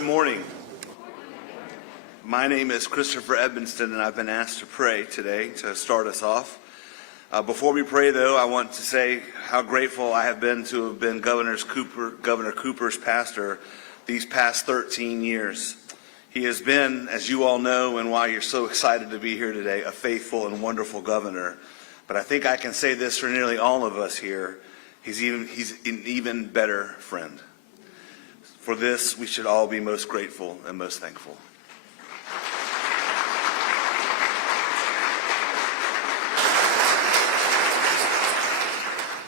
Good morning. My name is Christopher Edmonston, and I've been asked to pray today to start us off. Before we pray, though, I want to say how grateful I have been to have been Governor Cooper's pastor these past 13 years. He has been, as you all know, and why you're so excited to be here today, a faithful and wonderful governor. But I think I can say this for nearly all of us here: he's an even better friend. For this, we should all be most grateful and most thankful.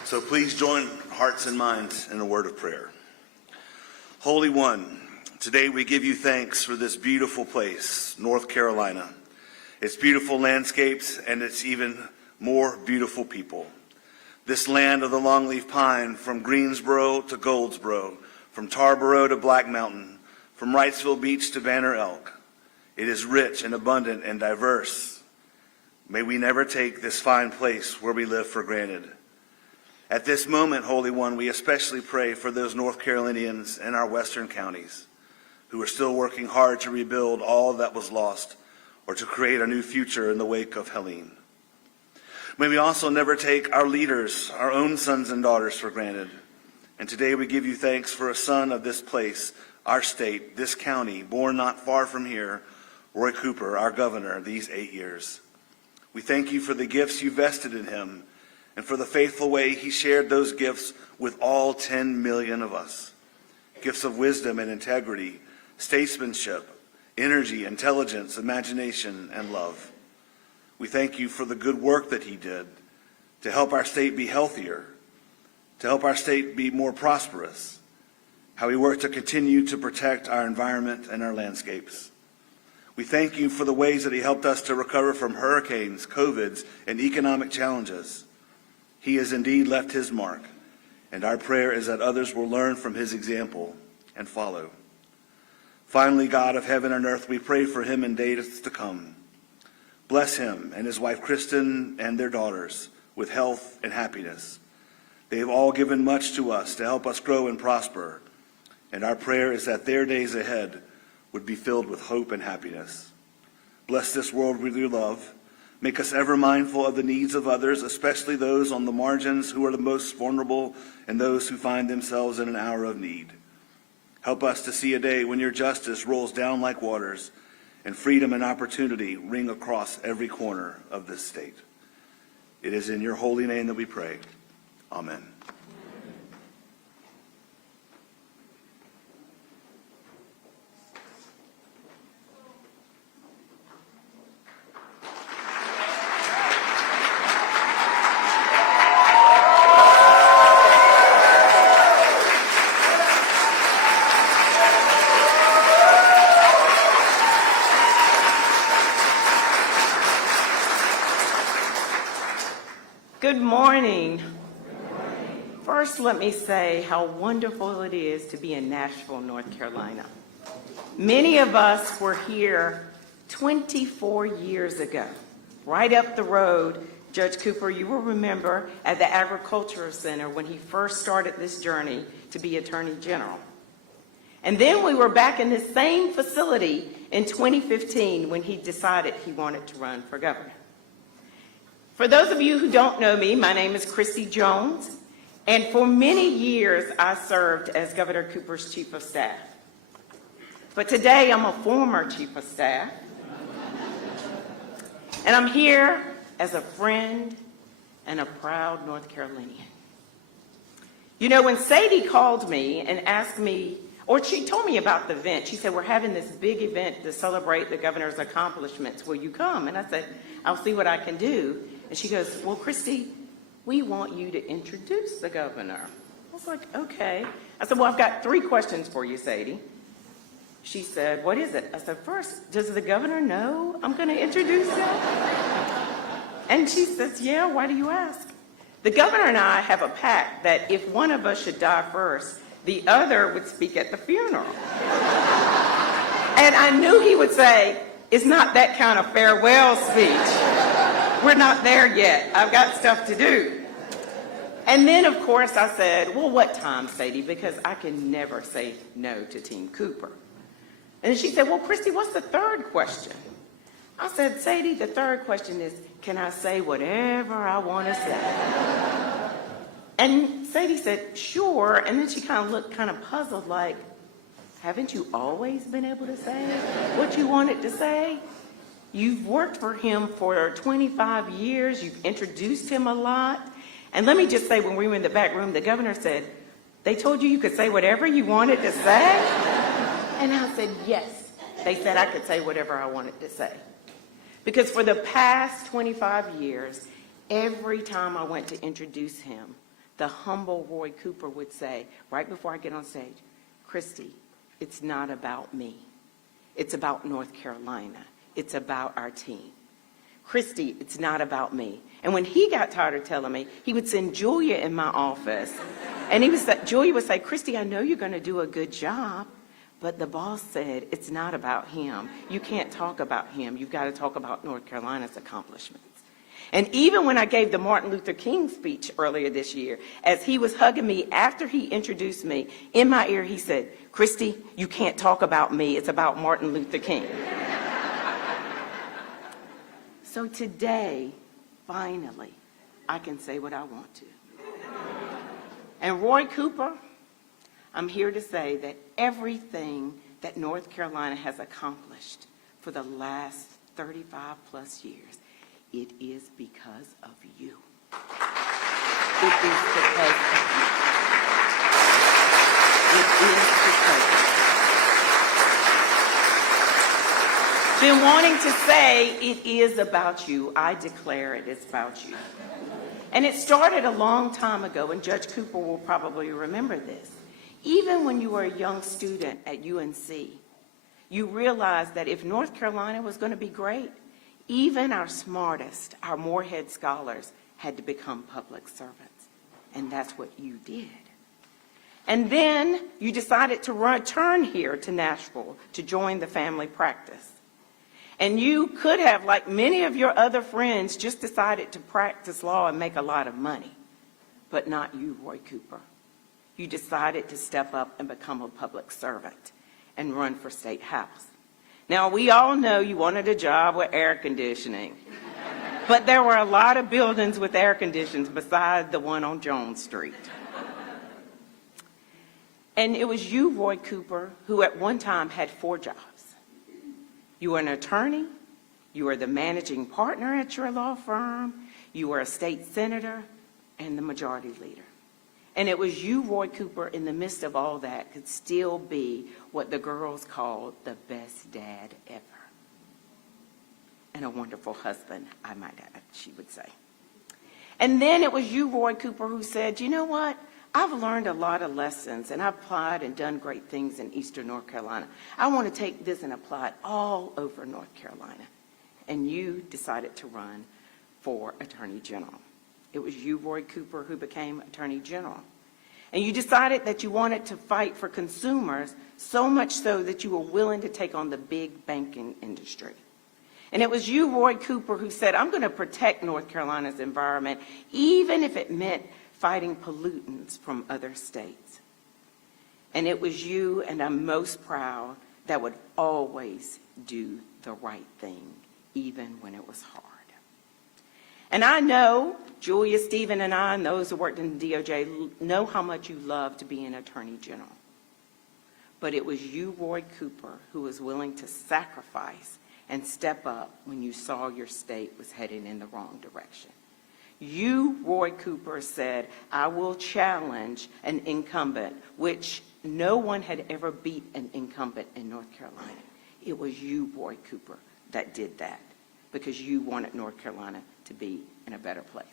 So please join hearts and minds in a word of prayer. Holy One, today we give you thanks for this beautiful place, North Carolina, its beautiful landscapes and its even more beautiful people. This land of the longleaf pine, from Greensboro to Goldsboro, from Tarboro to Black Mountain, from Wrightsville Beach to Banner Elk. It is rich and abundant and diverse. May we never take this fine place where we live for granted. At this moment, Holy One, we especially pray for those North Carolinians in our western counties who are still working hard to rebuild all that was lost or to create a new future in the wake of Helene. May we also never take our leaders, our own sons and daughters, for granted. And today we give you thanks for a son of this place, our state, this county, born not far from here, Roy Cooper, our governor, these 8 years. We thank you for the gifts you vested in him and for the faithful way he shared those gifts with all 10 million of us. Gifts of wisdom and integrity, statesmanship, energy, intelligence, imagination, and love. We thank you for the good work that he did to help our state be healthier, to help our state be more prosperous, how he worked to continue to protect our environment and our landscapes. We thank you for the ways that he helped us to recover from hurricanes, COVIDs, and economic challenges. He has indeed left his mark, and our prayer is that others will learn from his example and follow. Finally, God of heaven and earth, we pray for him in days to come. Bless him and his wife Kristen and their daughters with health and happiness. They have all given much to us to help us grow and prosper, and our prayer is that their days ahead would be filled with hope and happiness. Bless this world with your love. Make us ever mindful of the needs of others, especially those on the margins who are the most vulnerable and those who find themselves in an hour of need. Help us to see a day when your justice rolls down like waters and freedom and opportunity ring across every corner of this state. It is in your holy name that we pray. Amen. Good morning. First, let me say how wonderful it is to be in Nashville, North Carolina. Many of us were here 24 years ago, right up the road. Judge Cooper, you will remember at the Agricultural Center when he first started this journey to be Attorney General. And then we were back in the same facility in 2015 when he decided he wanted to run for governor. For those of you who don't know me, my name is Christy Jones, and for many years I served as Governor Cooper's Chief of Staff. But today I'm a former Chief of Staff, and I'm here as a friend and a proud North Carolinian. You know, when Sadie called me and asked me, or she told me about the event, she said, we're having this big event to celebrate the governor's accomplishments. Will you come? And I said, I'll see what I can do. And she goes, well, Christy, we want you to introduce the governor. I was like, okay. I said, well, I've got 3 questions for you, Sadie. She said, what is it? I said, first, does the governor know I'm going to introduce him? And she says, yeah, why do you ask? The governor and I have a pact that if one of us should die first, the other would speak at the funeral. And I knew he would say, it's not that kind of farewell speech. We're not there yet. I've got stuff to do. And then, of course, I said, well, what time, Sadie? Because I can never say no to Team Cooper. And she said, well, Christy, what's the third question? I said, Sadie, the third question is, can I say whatever I want to say? And Sadie said, sure. And then she kind of looked kind of puzzled, like, haven't you always been able to say what you wanted to say? You've worked for him for 25 years. You've introduced him a lot. And let me just say, when we were in the back room, the governor said, they told you could say whatever you wanted to say? And I said, yes. They said I could say whatever I wanted to say. Because for the past 25 years, every time I went to introduce him, the humble Roy Cooper would say, right before I get on stage, Christy, it's not about me. It's about North Carolina. It's about our team. Christy, it's not about me. And when he got tired of telling me, he would send Julia in my office. And Julia would say, Christy, I know you're going to do a good job, but the boss said it's not about him. You can't talk about him. You've got to talk about North Carolina's accomplishments. And even when I gave the Martin Luther King speech earlier this year, as he was hugging me after he introduced me, in my ear he said, Christy, you can't talk about me. It's about Martin Luther King. So today, finally, I can say what I want to. And Roy Cooper, I'm here to say that everything that North Carolina has accomplished for the last 35 plus years, it is because of you. It is because of you. It is because of you. Been wanting to say it is about you. I declare it is about you. And it started a long time ago, and Judge Cooper will probably remember this. Even when you were a young student at UNC, you realized that if North Carolina was going to be great, even our smartest, our Morehead scholars, had to become public servants. And that's what you did. And then you decided to return here to Nashville to join the family practice. And you could have, like many of your other friends, just decided to practice law and make a lot of money. But not you, Roy Cooper. You decided to step up and become a public servant and run for State House. Now, we all know you wanted a job with air conditioning. But there were a lot of buildings with air conditions besides the one on Jones Street. And it was you, Roy Cooper, who at one time had 4 jobs. You were an attorney, you were the managing partner at your law firm, you were a state senator, and the majority leader. And it was you, Roy Cooper, in the midst of all that, could still be what the girls called the best dad ever. And a wonderful husband, I might add, she would say. And then it was you, Roy Cooper, who said, you know what? I've learned a lot of lessons, and I've applied and done great things in Eastern North Carolina. I want to take this and apply it all over North Carolina. And you decided to run for Attorney General. It was you, Roy Cooper, who became Attorney General. And you decided that you wanted to fight for consumers, so much so that you were willing to take on the big banking industry. And it was you, Roy Cooper, who said, I'm going to protect North Carolina's environment, even if it meant fighting pollutants from other states. And it was you, and I'm most proud, that would always do the right thing, even when it was hard. And I know Julia, Stephen, and I, and those who worked in the DOJ, know how much you love to be an Attorney General. But it was you, Roy Cooper, who was willing to sacrifice and step up when you saw your state was heading in the wrong direction. You, Roy Cooper, said, I will challenge an incumbent, which no one had ever beat an incumbent in North Carolina. It was you, Roy Cooper, that did that, because you wanted North Carolina to be in a better place.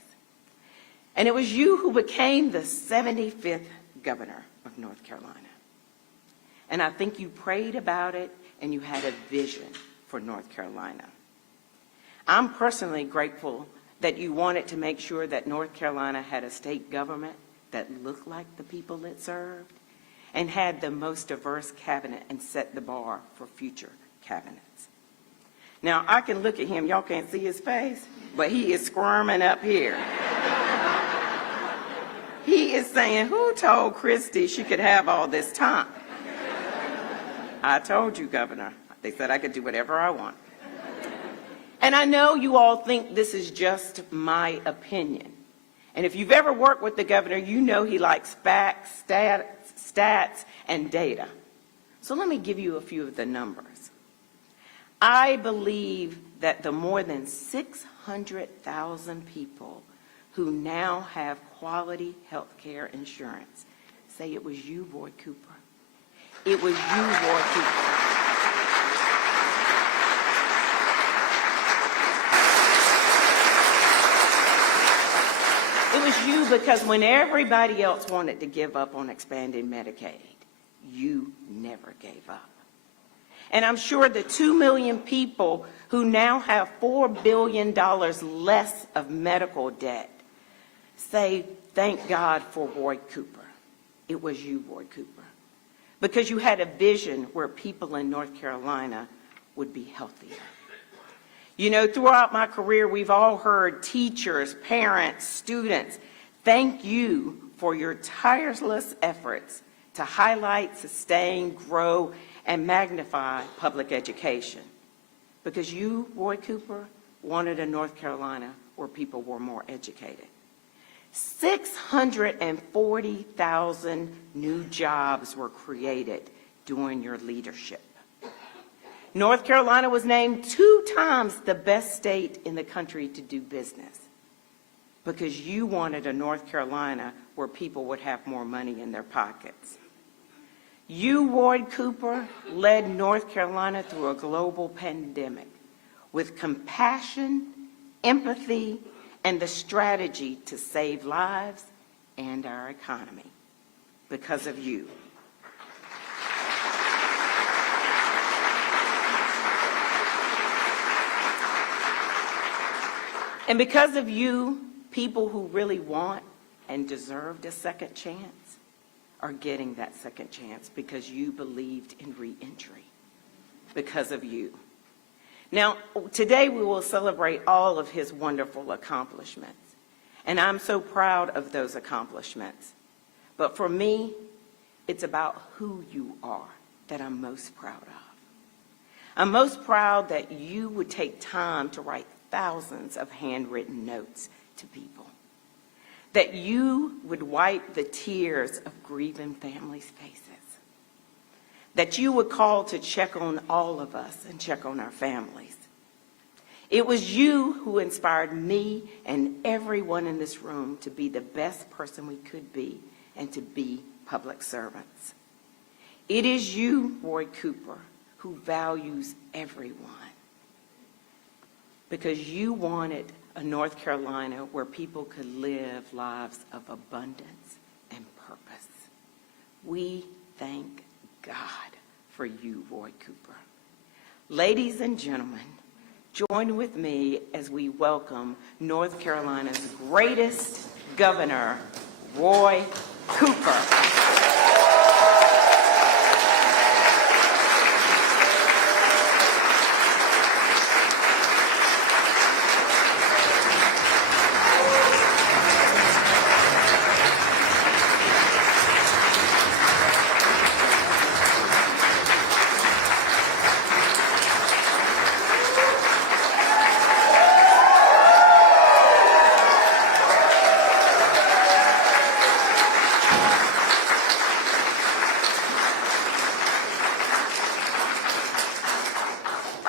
And it was you who became the 75th governor of North Carolina. And I think you prayed about it, and you had a vision for North Carolina. I'm personally grateful that you wanted to make sure that North Carolina had a state government that looked like the people it served and had the most diverse cabinet and set the bar for future cabinets. Now, I can look at him. Y'all can't see his face, but he is squirming up here. He is saying, who told Christy she could have all this time? I told you, Governor. They said I could do whatever I want. And I know you all think this is just my opinion. And if you've ever worked with the governor, you know he likes facts, stats, and data. So let me give you a few of the numbers. I believe that the more than 600,000 people who now have quality health care insurance say it was you, Boyd Cooper. It was you, Boyd Cooper. It was you because when everybody else wanted to give up on expanding Medicaid, you never gave up. And I'm sure the 2 million people who now have $4 billion less of medical debt say, thank God for Boyd Cooper. It was you, Boyd Cooper, because you had a vision where people in North Carolina would be healthier. You know, throughout my career, we've all heard teachers, parents, students, thank you for your tireless efforts to highlight, sustain, grow, and magnify public education. Because you, Boyd Cooper, wanted a North Carolina where people were more educated. 640,000 new jobs were created during your leadership. North Carolina was named 2 times the best state in the country to do business because you wanted a North Carolina where people would have more money in their pockets. You, Boyd Cooper, led North Carolina through a global pandemic with compassion, empathy, and the strategy to save lives and our economy because of you. And because of you, people who really want and deserved a second chance are getting that second chance because you believed in reentry, because of you. Now, today we will celebrate all of his wonderful accomplishments, and I'm so proud of those accomplishments. But for me, it's about who you are that I'm most proud of. I'm most proud that you would take time to write thousands of handwritten notes to people, that you would wipe the tears of grieving families' faces, that you would call to check on all of us and check on our families. It was you who inspired me and everyone in this room to be the best person we could be and to be public servants. It is you, Boyd Cooper, who values everyone, because you wanted a North Carolina where people could live lives of abundance and purpose. We thank God for you, Boyd Cooper. Ladies and gentlemen, join with me as we welcome North Carolina's greatest governor, Roy Cooper.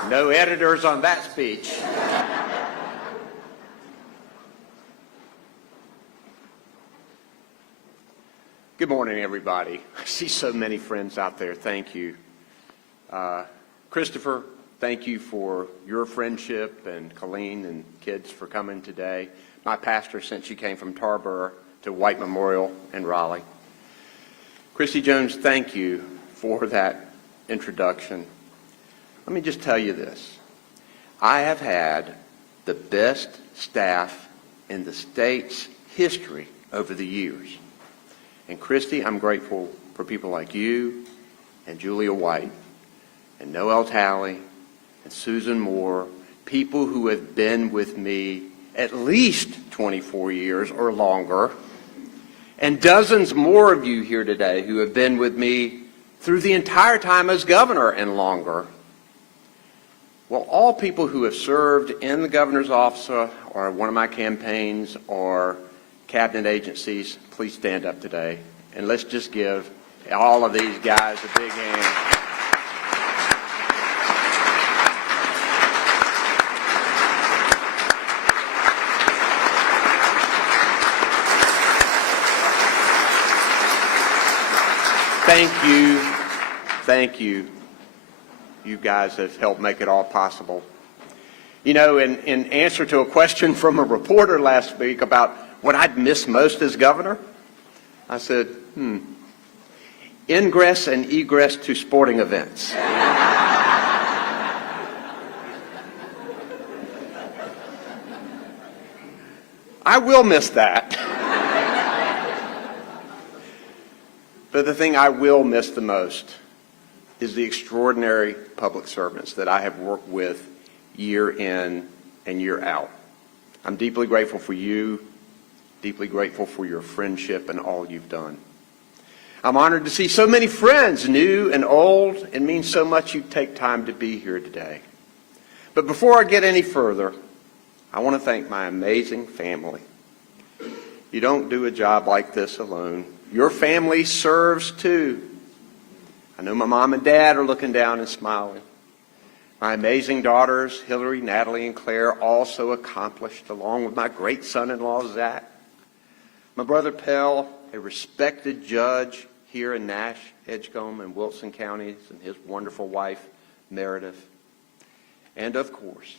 No editors on that speech. Good morning, everybody. I see so many friends out there. Thank you. Christopher, thank you for your friendship, and Colleen and kids for coming today. My pastor since you came from Tarboro to White Memorial in Raleigh. Christy Jones, thank you for that introduction. Let me just tell you this. I have had the best staff in the state's history over the years. And Christy, I'm grateful for people like you and Julia White and Noel Talley and Susan Moore, people who have been with me at least 24 years or longer, and dozens more of you here today who have been with me through the entire time as governor and longer. Will all people who have served in the governor's office or one of my campaigns or cabinet agencies, please stand up today, and let's just give all of these guys a big hand. Thank you. You guys have helped make it all possible. You know, in answer to a question from a reporter last week about what I'd miss most as governor, I said, ingress and egress to sporting events. I will miss that. But the thing I will miss the most is the extraordinary public servants that I have worked with year in and year out. I'm deeply grateful for you, deeply grateful for your friendship and all you've done. I'm honored to see so many friends, new and old. It means so much you take time to be here today. But before I get any further, I want to thank my amazing family. You don't do a job like this alone. Your family serves too. I know my mom and dad are looking down and smiling. My amazing daughters, Hillary, Natalie, and Claire, also accomplished, along with my great son-in-law, Zach. My brother, Pell, a respected judge here in Nash, Edgecombe, and Wilson counties, and his wonderful wife, Meredith. And, of course,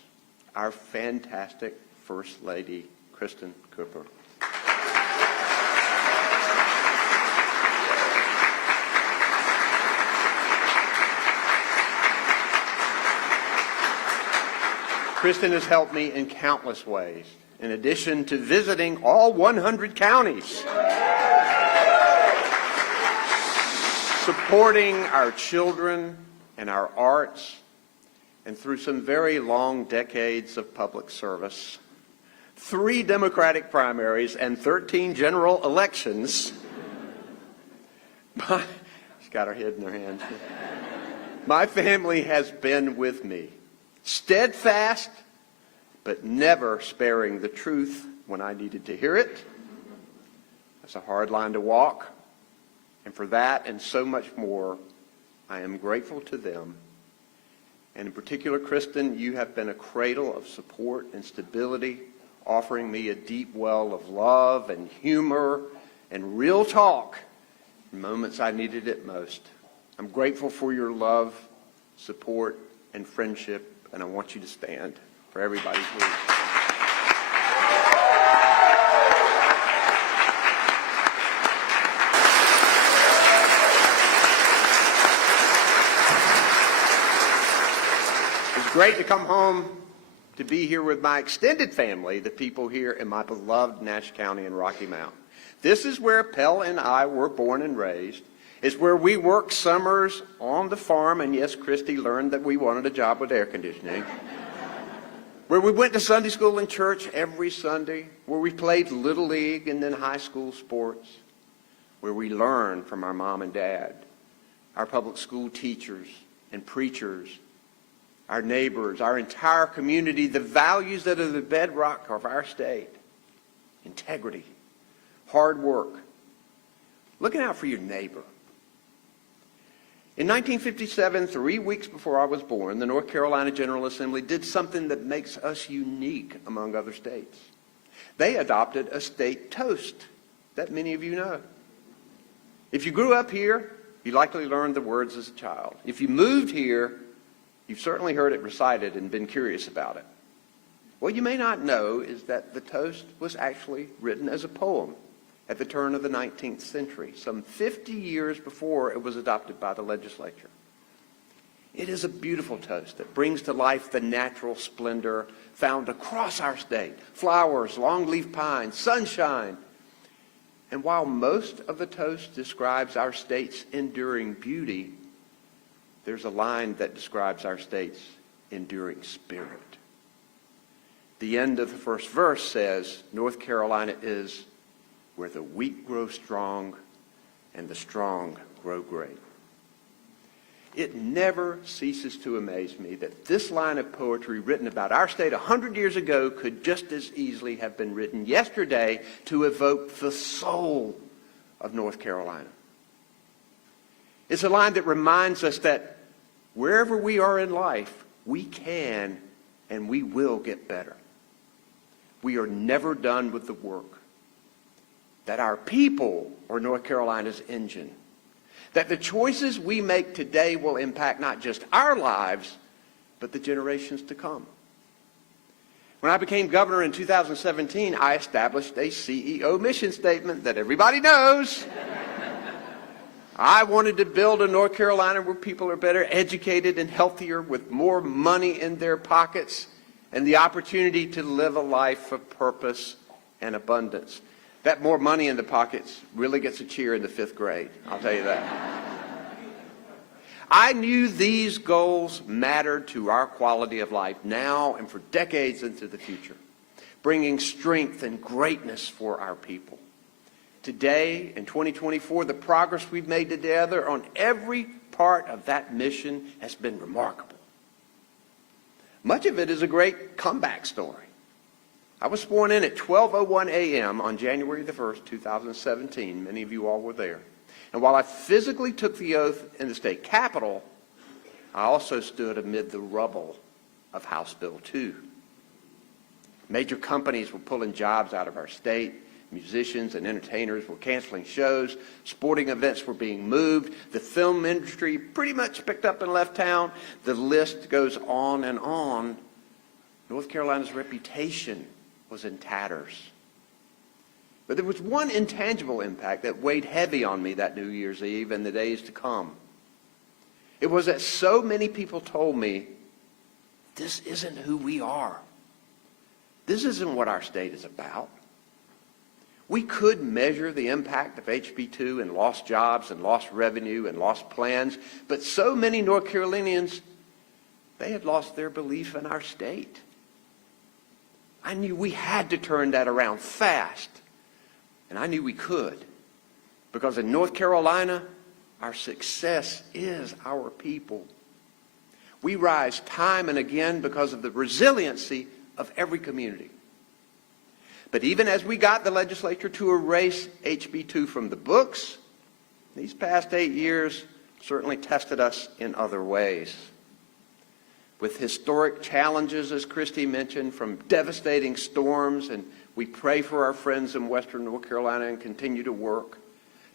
our fantastic First Lady, Kristen Cooper. Kristen has helped me in countless ways, in addition to visiting all 100 counties, supporting our children and our arts, and through some very long decades of public service, 3 Democratic primaries, and 13 general elections. She's got her head in her hands. My family has been with me, steadfast, but never sparing the truth when I needed to hear it. That's a hard line to walk. And for that and so much more, I am grateful to them. And in particular, Kristen, you have been a cradle of support and stability, offering me a deep well of love and humor and real talk in moments I needed it most. I'm grateful for your love, support, and friendship. And I want you to stand for everybody, please. It's great to come home to be here with my extended family, the people here in my beloved Nash County and Rocky Mount. This is where Pell and I were born and raised. It's where we worked summers on the farm, and yes, Christy learned that we wanted a job with air conditioning. Where we went to Sunday school and church every Sunday, where we played Little League and then high school sports, where we learned from our mom and dad, our public school teachers and preachers, our neighbors, our entire community, the values that are the bedrock of our state: integrity, hard work, looking out for your neighbor. In 1957, 3 weeks before I was born, the North Carolina General Assembly did something that makes us unique among other states. They adopted a state toast that many of you know. If you grew up here, you likely learned the words as a child. If you moved here, you've certainly heard it recited and been curious about it. What you may not know is that the toast was actually written as a poem at the turn of the 19th century, some 50 years before it was adopted by the legislature. It is a beautiful toast that brings to life the natural splendor found across our state: flowers, longleaf pines, sunshine. And while most of the toast describes our state's enduring beauty, there's a line that describes our state's enduring spirit. The end of the first verse says, North Carolina is where the weak grow strong and the strong grow great. It never ceases to amaze me that this line of poetry written about our state 100 years ago could just as easily have been written yesterday to evoke the soul of North Carolina. It's a line that reminds us that wherever we are in life, we can and we will get better. We are never done with the work. That our people are North Carolina's engine. That the choices we make today will impact not just our lives, but the generations to come. When I became governor in 2017, I established a CEO mission statement that everybody knows. I wanted to build a North Carolina where people are better educated and healthier, with more money in their pockets and the opportunity to live a life of purpose and abundance. That more money in the pockets really gets a cheer in the 5th grade, I'll tell you that. I knew these goals mattered to our quality of life now and for decades into the future, bringing strength and greatness for our people. Today, in 2024, the progress we've made together on every part of that mission has been remarkable. Much of it is a great comeback story. I was sworn in at 12:01 a.m. on January the 1st, 2017. Many of you all were there. And while I physically took the oath in the state capitol, I also stood amid the rubble of House Bill 2. Major companies were pulling jobs out of our state. Musicians and entertainers were canceling shows. Sporting events were being moved. The film industry pretty much picked up and left town. The list goes on and on. North Carolina's reputation was in tatters. But there was one intangible impact that weighed heavy on me that New Year's Eve and the days to come. It was that so many people told me, this isn't who we are. This isn't what our state is about. We could measure the impact of HB2 and lost jobs and lost revenue and lost plans, but so many North Carolinians, they had lost their belief in our state. I knew we had to turn that around fast, and I knew we could, because in North Carolina, our success is our people. We rise time and again because of the resiliency of every community. But even as we got the legislature to erase HB2 from the books, these past 8 years certainly tested us in other ways. With historic challenges, as Christy mentioned, from devastating storms, and we pray for our friends in Western North Carolina and continue to work,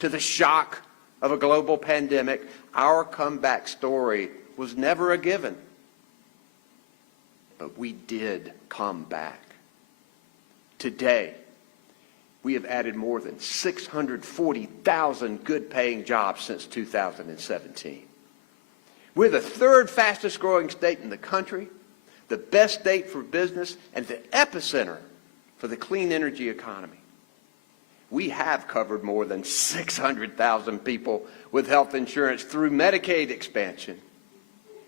to the shock of a global pandemic, our comeback story was never a given. But we did come back. Today, we have added more than 640,000 good-paying jobs since 2017. We're the 3rd fastest growing state in the country, the best state for business, and the epicenter for the clean energy economy. We have covered more than 600,000 people with health insurance through Medicaid expansion.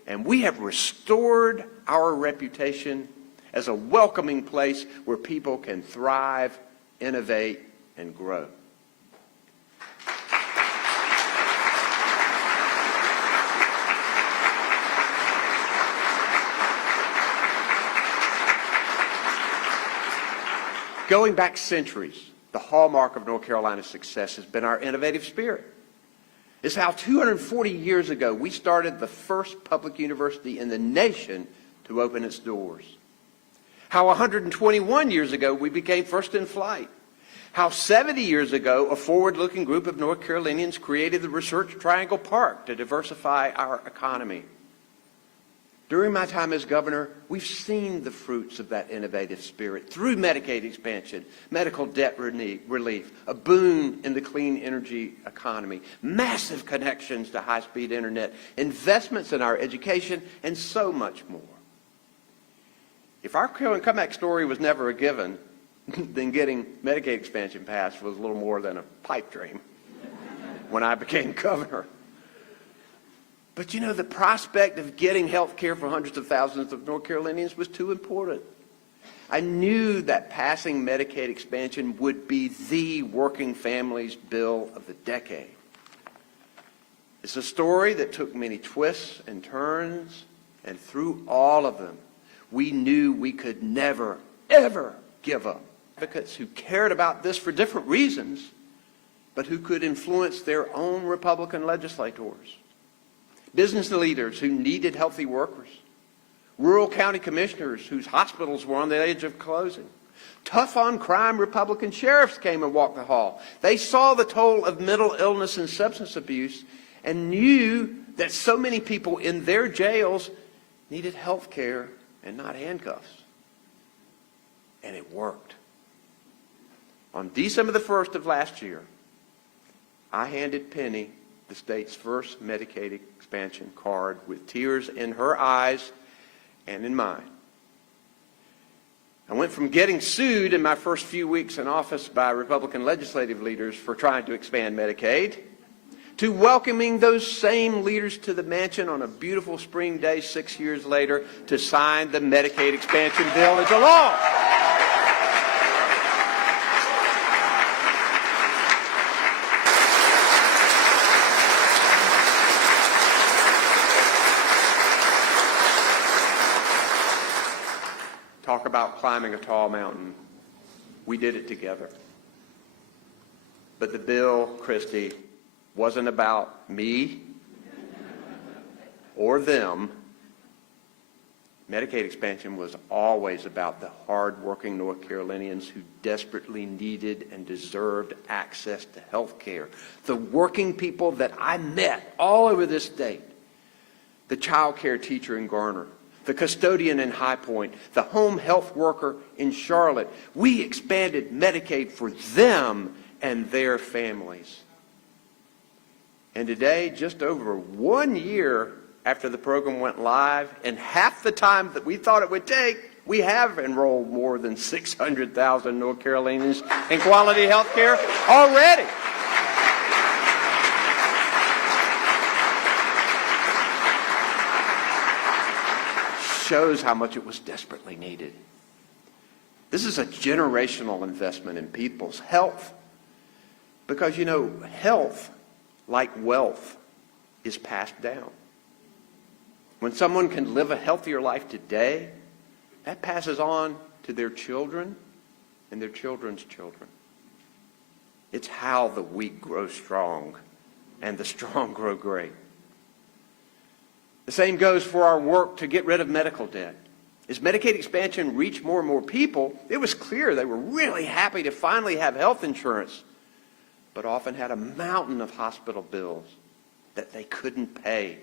And we have restored our reputation as a welcoming place where people can thrive, innovate, and grow. Going back centuries, the hallmark of North Carolina's success has been our innovative spirit. It's how 240 years ago we started the first public university in the nation to open its doors. How 121 years ago we became first in flight. How 70 years ago a forward-looking group of North Carolinians created the Research Triangle Park to diversify our economy. During my time as governor, we've seen the fruits of that innovative spirit through Medicaid expansion, medical debt relief, a boom in the clean energy economy, massive connections to high-speed internet, investments in our education, and so much more. If our comeback story was never a given, then getting Medicaid expansion passed was a little more than a pipe dream when I became governor. But you know, the prospect of getting health care for hundreds of thousands of North Carolinians was too important. I knew that passing Medicaid expansion would be the working families bill of the decade. It's a story that took many twists and turns, and through all of them, we knew we could never, ever give up. Advocates who cared about this for different reasons, but who could influence their own Republican legislators. Business leaders who needed healthy workers. Rural county commissioners whose hospitals were on the edge of closing. Tough-on-crime Republican sheriffs came and walked the hall. They saw the toll of mental illness and substance abuse and knew that so many people in their jails needed health care and not handcuffs. And it worked. On December the 1st of last year, I handed Penny the state's first Medicaid expansion card with tears in her eyes and in mine. I went from getting sued in my first few weeks in office by Republican legislative leaders for trying to expand Medicaid to welcoming those same leaders to the mansion on a beautiful spring day 6 years later to sign the Medicaid expansion bill into law. Talk about climbing a tall mountain. We did it together. But the bill, Christy, wasn't about me or them. Medicaid expansion was always about the hard-working North Carolinians who desperately needed and deserved access to health care. The working people that I met all over this state. The child care teacher in Garner, the custodian in High Point, the home health worker in Charlotte. We expanded Medicaid for them and their families. And today, just over 1 year after the program went live, and half the time that we thought it would take, we have enrolled more than 600,000 North Carolinians in quality health care already. Shows how much it was desperately needed. This is a generational investment in people's health. Because, you know, health, like wealth, is passed down. When someone can live a healthier life today, that passes on to their children and their children's children. It's how the weak grow strong and the strong grow great. The same goes for our work to get rid of medical debt. As Medicaid expansion reached more and more people, it was clear they were really happy to finally have health insurance, but often had a mountain of hospital bills that they couldn't pay,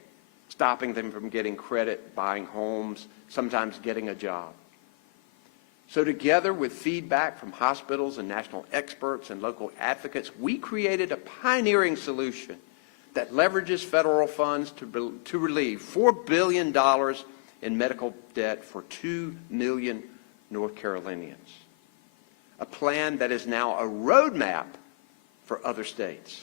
stopping them from getting credit, buying homes, sometimes getting a job. So together with feedback from hospitals and national experts and local advocates, we created a pioneering solution that leverages federal funds to relieve $4 billion in medical debt for 2 million North Carolinians. A plan that is now a roadmap for other states.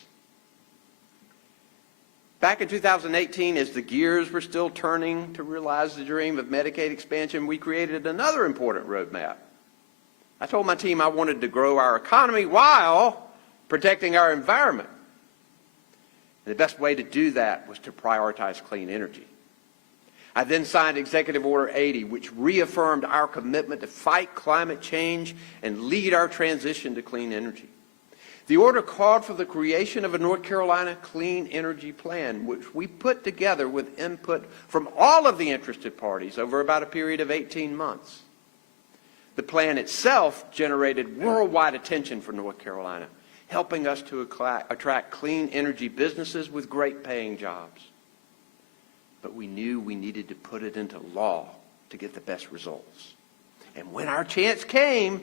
Back in 2018, as the gears were still turning to realize the dream of Medicaid expansion, we created another important roadmap. I told my team I wanted to grow our economy while protecting our environment. And the best way to do that was to prioritize clean energy. I then signed Executive Order 80, which reaffirmed our commitment to fight climate change and lead our transition to clean energy. The order called for the creation of a North Carolina Clean Energy Plan, which we put together with input from all of the interested parties over about a period of 18 months. The plan itself generated worldwide attention for North Carolina, helping us to attract clean energy businesses with great paying jobs. But we knew we needed to put it into law to get the best results. And when our chance came,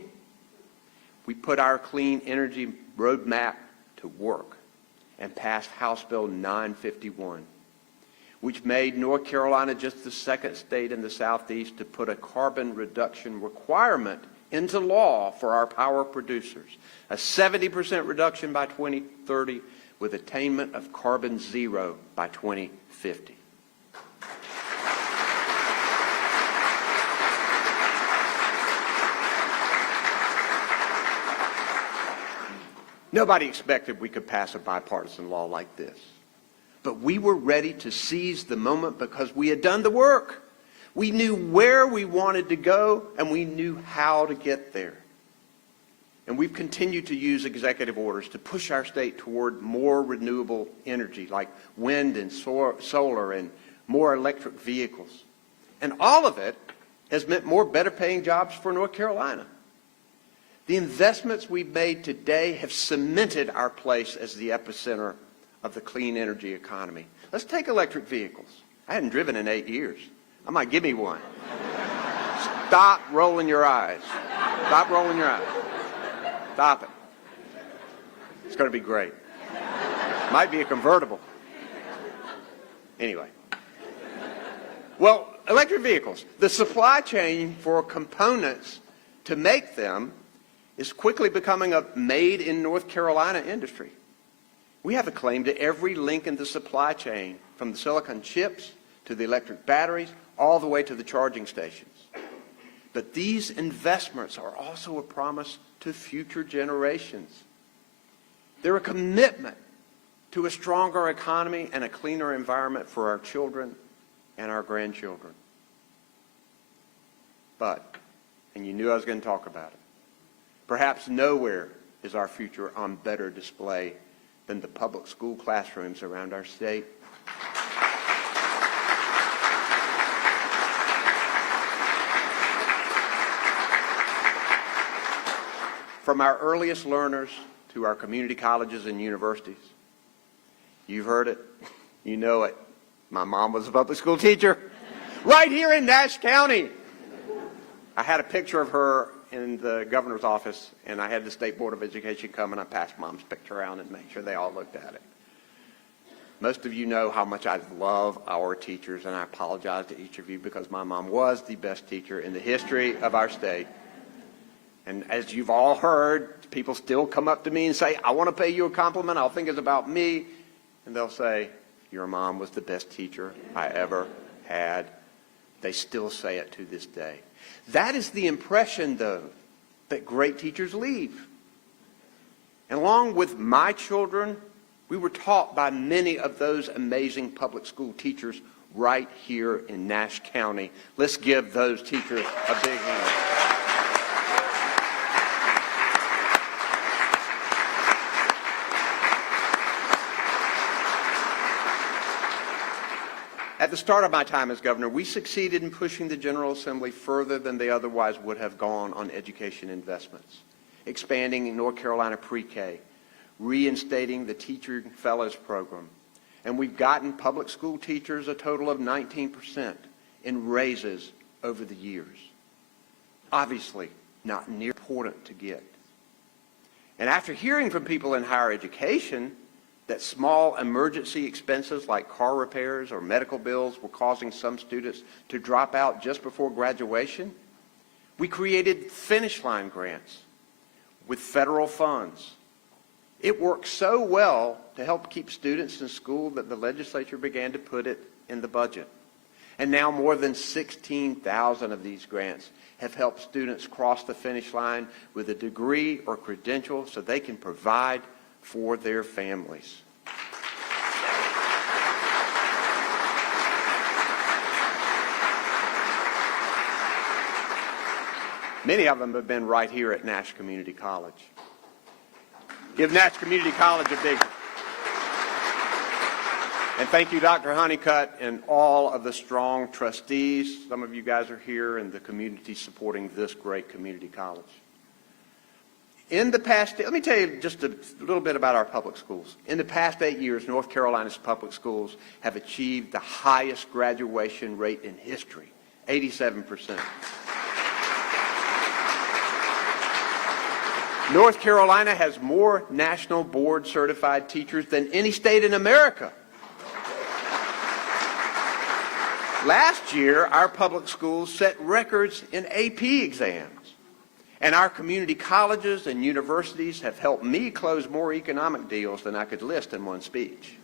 we put our clean energy roadmap to work and passed House Bill 951, which made North Carolina just the second state in the Southeast to put a carbon reduction requirement into law for our power producers. A 70% reduction by 2030 with attainment of carbon zero by 2050. Nobody expected we could pass a bipartisan law like this. But we were ready to seize the moment because we had done the work. We knew where we wanted to go, and we knew how to get there. And we've continued to use executive orders to push our state toward more renewable energy, like wind and solar and more electric vehicles. And all of it has meant more better-paying jobs for North Carolina. The investments we've made today have cemented our place as the epicenter of the clean energy economy. Let's take electric vehicles. I hadn't driven in 8 years. I might give me one. Stop rolling your eyes. Stop rolling your eyes. Stop it. It's going to be great. Might be a convertible. Anyway. Well, electric vehicles. The supply chain for components to make them is quickly becoming a made in North Carolina industry. We have a claim to every link in the supply chain, from the silicon chips to the electric batteries, all the way to the charging stations. But these investments are also a promise to future generations. They're a commitment to a stronger economy and a cleaner environment for our children and our grandchildren. But, and you knew I was going to talk about it, perhaps nowhere is our future on better display than the public school classrooms around our state. From our earliest learners to our community colleges and universities. You've heard it. You know it. My mom was a public school teacher right here in Nash County. I had a picture of her in the governor's office, and I had the State Board of Education come, and I passed Mom's picture around and made sure they all looked at it. Most of you know how much I love our teachers, and I apologize to each of you because my mom was the best teacher in the history of our state. And as you've all heard, people still come up to me and say, I want to pay you a compliment. I'll think it's about me. And they'll say, your mom was the best teacher I ever had. They still say it to this day. That is the impression, though, that great teachers leave. And along with my children, we were taught by many of those amazing public school teachers right here in Nash County. Let's give those teachers a big hand. At the start of my time as governor, we succeeded in pushing the General Assembly further than they otherwise would have gone on education investments, expanding North Carolina pre-K, reinstating the Teacher Fellows Program, and we've gotten public school teachers a total of 19% in raises over the years. Obviously, not near important to get. And after hearing from people in higher education that small emergency expenses like car repairs or medical bills were causing some students to drop out just before graduation, we created Finish Line grants with federal funds. It worked so well to help keep students in school that the legislature began to put it in the budget. And now more than 16,000 of these grants have helped students cross the finish line with a degree or credential so they can provide for their families. Many of them have been right here at Nash Community College. Give Nash Community College a big... And thank you, Dr. Honeycutt, and all of the strong trustees. Some of you guys are here in the community supporting this great community college. In the past, let me tell you just a little bit about our public schools. In the past 8 years, North Carolina's public schools have achieved the highest graduation rate in history, 87%. North Carolina has more national board certified teachers than any state in America. Last year, our public schools set records in AP exams. And our community colleges and universities have helped me close more economic deals than I could list in one speech.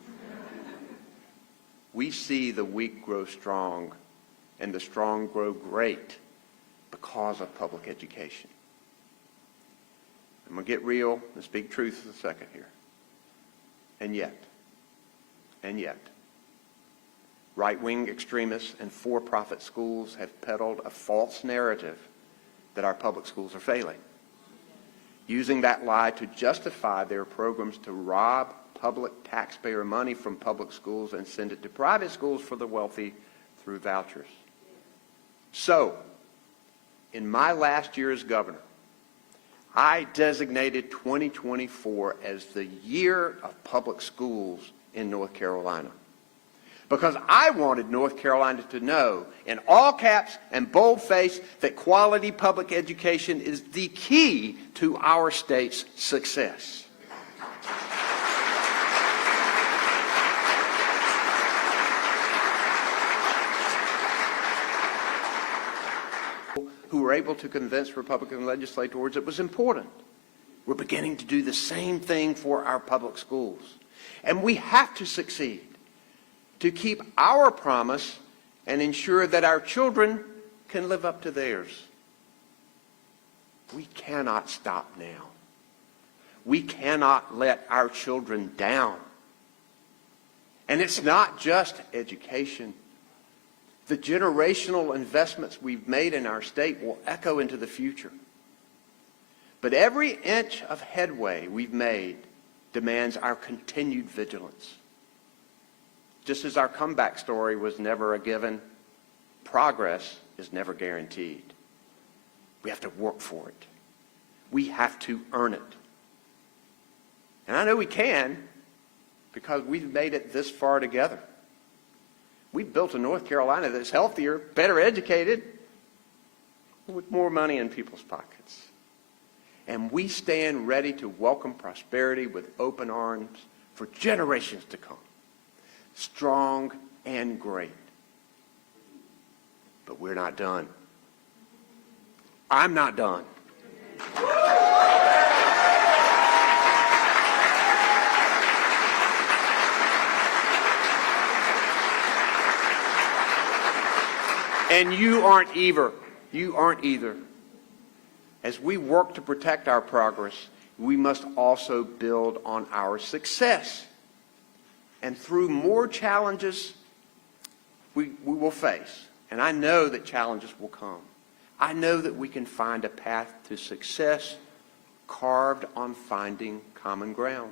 We see the weak grow strong and the strong grow great because of public education. I'm going to get real and speak truth for a second here. And yet, And yet, right-wing extremists and for-profit schools have peddled a false narrative that our public schools are failing, using that lie to justify their programs to rob public taxpayer money from public schools and send it to private schools for the wealthy through vouchers. So, in my last year as governor, I designated 2024 as the year of public schools in North Carolina, because I wanted North Carolina to know, in all caps and boldface, that quality public education is the key to our state's success. Who were able to convince Republican legislators it was important. We're beginning to do the same thing for our public schools. And we have to succeed to keep our promise and ensure that our children can live up to theirs. We cannot stop now. We cannot let our children down. And it's not just education. The generational investments we've made in our state will echo into the future. But every inch of headway we've made demands our continued vigilance. Just as our comeback story was never a given, progress is never guaranteed. We have to work for it. We have to earn it. And I know we can, because we've made it this far together. We've built a North Carolina that's healthier, better educated, with more money in people's pockets. And we stand ready to welcome prosperity with open arms for generations to come. Strong and great. But we're not done. I'm not done. And you aren't either. You aren't either. As we work to protect our progress, we must also build on our success. And through more challenges we will face, and I know that challenges will come, I know that we can find a path to success carved on finding common ground.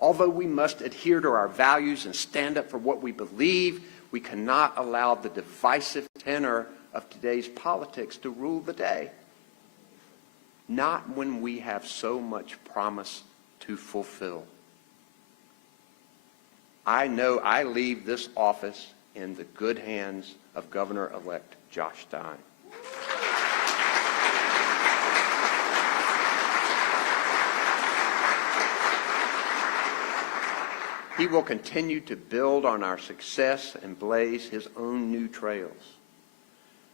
Although we must adhere to our values and stand up for what we believe, we cannot allow the divisive tenor of today's politics to rule the day. Not when we have so much promise to fulfill. I know I leave this office in the good hands of Governor-elect Josh Stein. He will continue to build on our success and blaze his own new trails.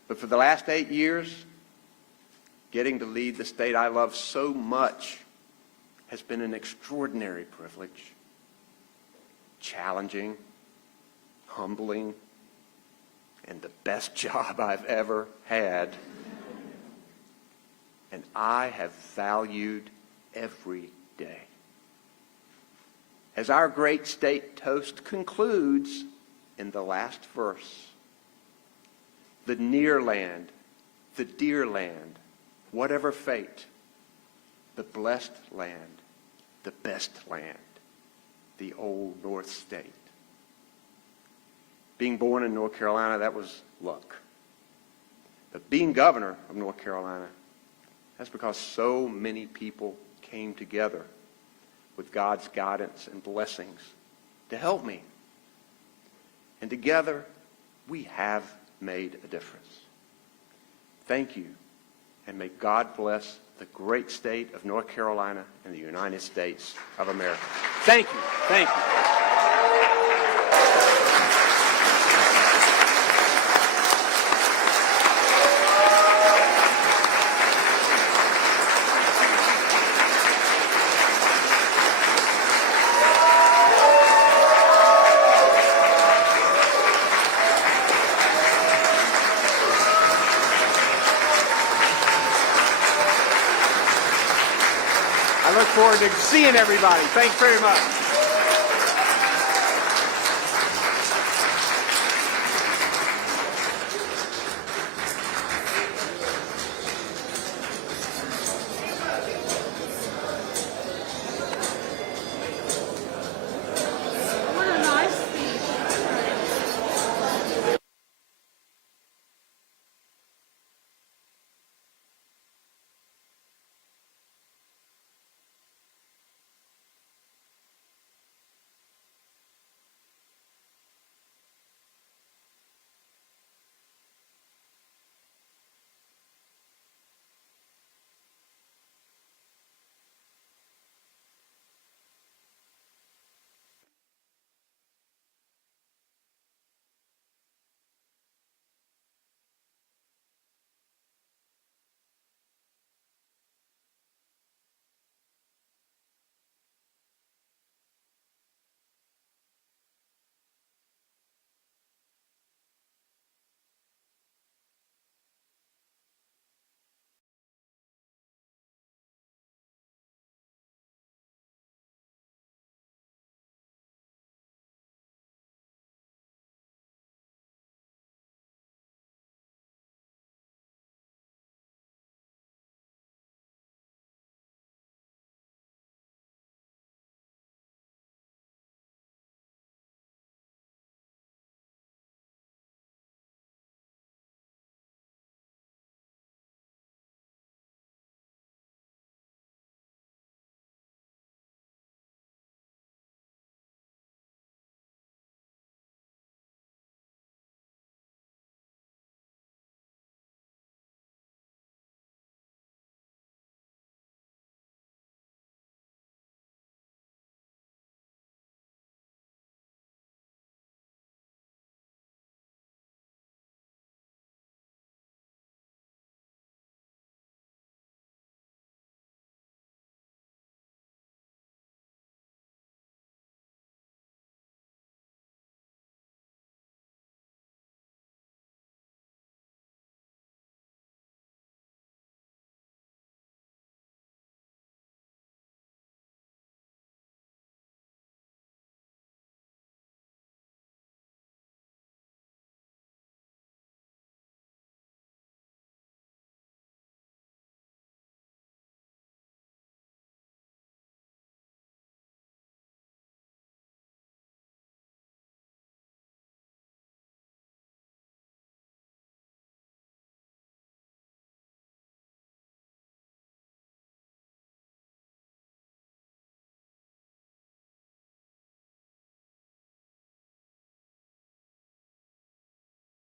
But for the last 8 years, getting to lead the state I love so much has been an extraordinary privilege. Challenging, humbling, and the best job I've ever had. And I have valued every day. As our great state toast concludes in the last verse, the near land, the dear land, whatever fate, the blessed land, the best land, the old North State. Being born in North Carolina, that was luck. But being governor of North Carolina, that's because so many people came together with God's guidance and blessings to help me. And together, we have made a difference. Thank you, and may God bless the great state of North Carolina and the United States of America. Thank you. Thank you. I look forward to seeing everybody. Thanks very much.